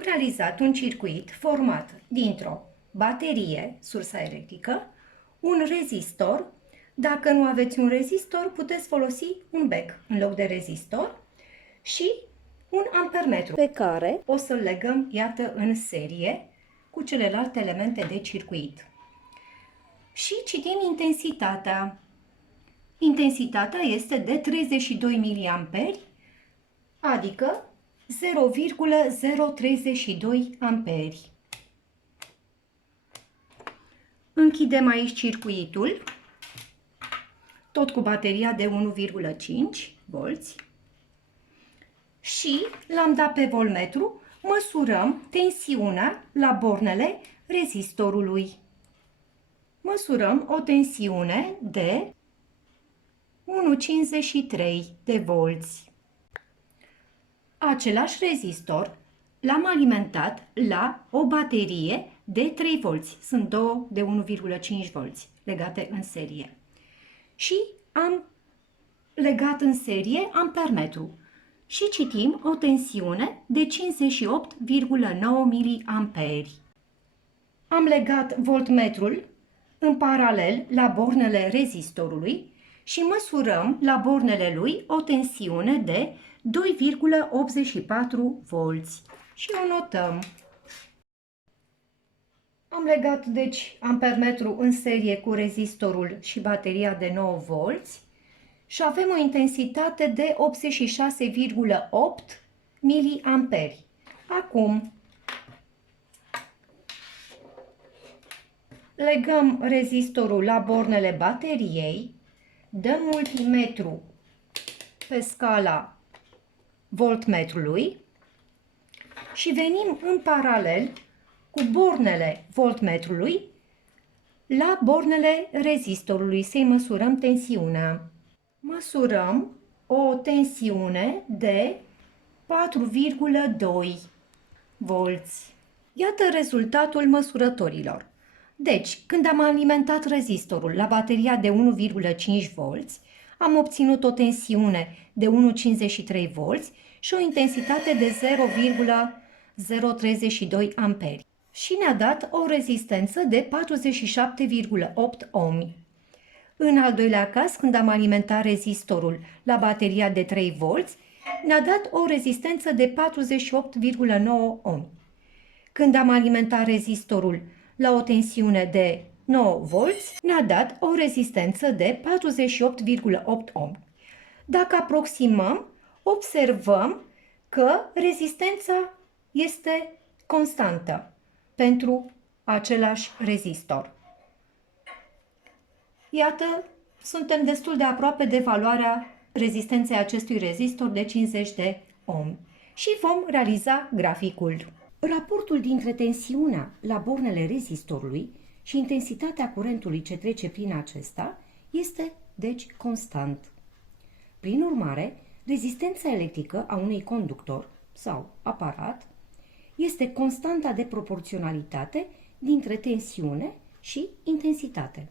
am realizat un circuit format dintr-o baterie, sursa electrică, un rezistor. Dacă nu aveți un rezistor, puteți folosi un bec în loc de rezistor și un ampermetru pe care o să-l legăm, iată, în serie cu celelalte elemente de circuit. Și citim intensitatea. Intensitatea este de 32 mA, adică 0,032 amperi. Închidem aici circuitul, tot cu bateria de 1,5 volți și l-am dat pe voltmetru, măsurăm tensiunea la bornele rezistorului. Măsurăm o tensiune de 1,53 de volți. Același rezistor l-am alimentat la o baterie de 3 volți. Sunt două de 1,5 volți legate în serie. Și am legat în serie ampermetru și citim o tensiune de 58,9 mA. Am legat voltmetrul în paralel la bornele rezistorului și măsurăm la bornele lui o tensiune de 2,84 volți și o notăm. Am legat deci ampermetru în serie cu rezistorul și bateria de 9 volți și avem o intensitate de 86,8 mA. Acum legăm rezistorul la bornele bateriei, dăm multimetru pe scala voltmetrului și venim în paralel cu bornele voltmetrului la bornele rezistorului să-i măsurăm tensiunea. Măsurăm o tensiune de 4,2 volți. Iată rezultatul măsurătorilor. Deci, când am alimentat rezistorul la bateria de 1,5 volți, am obținut o tensiune de 1,53 volți și o intensitate de 0,032 amperi. Și ne-a dat o rezistență de 47,8 ohmi. În al doilea caz, când am alimentat rezistorul la bateria de 3 volți, ne-a dat o rezistență de 48,9 ohmi. Când am alimentat rezistorul la o tensiune de 9 volți, ne-a dat o rezistență de 48,8 ohmi. Dacă aproximăm, observăm că rezistența este constantă pentru același rezistor. Iată, suntem destul de aproape de valoarea rezistenței acestui rezistor de 50 de ohmi și vom realiza graficul. Raportul dintre tensiunea la bornele rezistorului și intensitatea curentului ce trece prin acesta este, deci, constant. Prin urmare, rezistența electrică a unui conductor sau aparat este constanta de proporționalitate dintre tensiune și intensitate.